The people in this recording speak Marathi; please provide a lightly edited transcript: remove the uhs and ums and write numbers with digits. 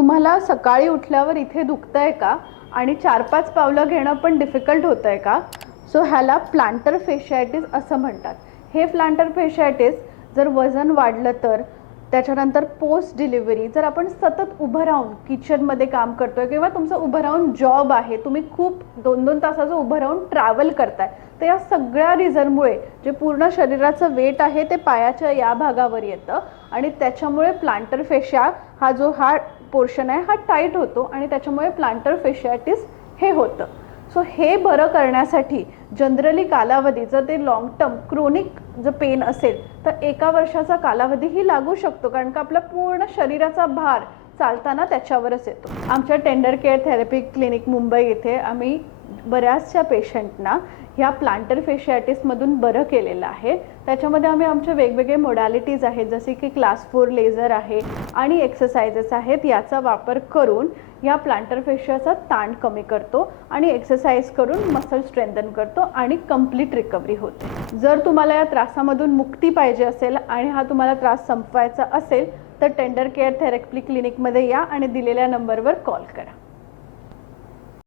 तुम्हाला सकाळी उठल्यावर इथे दुखतंय का आणि 4-5 पावलं घेणं पण डिफिकल्ट होतंय का? सो ह्याला प्लांटर फेशियाटिस असं म्हणतात. हे प्लांटर फेशियाटिस जर वजन वाढलं तर, त्याच्यानंतर पोस्ट डिलिव्हरी जर आपण सतत उभं राहून किचनमध्ये काम करतोय किंवा तुमचं उभं राहून जॉब आहे, तुम्ही खूप 2-2 तासाचं उभं राहून ट्रॅव्हल करताय, तर या सगळ्या रिझनमुळे जे पूर्ण शरीराचं वेट आहे ते पायाच्या या भागावर येतं आणि त्याच्यामुळे प्लांटर फेशिया हा पोर्शन आहे हा टाईट होतो आणि त्याच्यामुळे प्लांटर फेशियाटिस हे होतं. सो हे बरं करण्यासाठी जनरली कालावधी जर ते लॉंग टर्म क्रोनिक जर पेन असेल तर 1 वर्षाचा कालावधीही लागू शकतो, कारण का आपला पूर्ण शरीराचा भार चालताना त्याच्यावरच येतो. आमच्या tender care therapy clinic Mumbai येथे आम्ही बऱ्याचशा पेशंटना ह्या प्लांटर फेशियाटिसमधून बरं केलेलं आहे. त्याच्यामध्ये आम्ही आमचे वेगवेगळे मोडॅलिटीज आहेत, जसे की क्लास 4 लेझर आहे आणि एक्सरसाइजेस आहेत. याचा वापर करून या प्लांटर फेशियाचा ताण कमी करतो आणि एक्सरसाइज करून मसल स्ट्रेंथन करतो आणि कंप्लीट रिकव्हरी होते. जर तुम्हाला या त्रासामधून मुक्ती पाहिजे असेल आणि हा तुम्हाला त्रास संपवायचा असेल तर टेंडर केअर थेरपी क्लिनिकमध्ये या आणि दिलेल्या नंबरवर कॉल करा.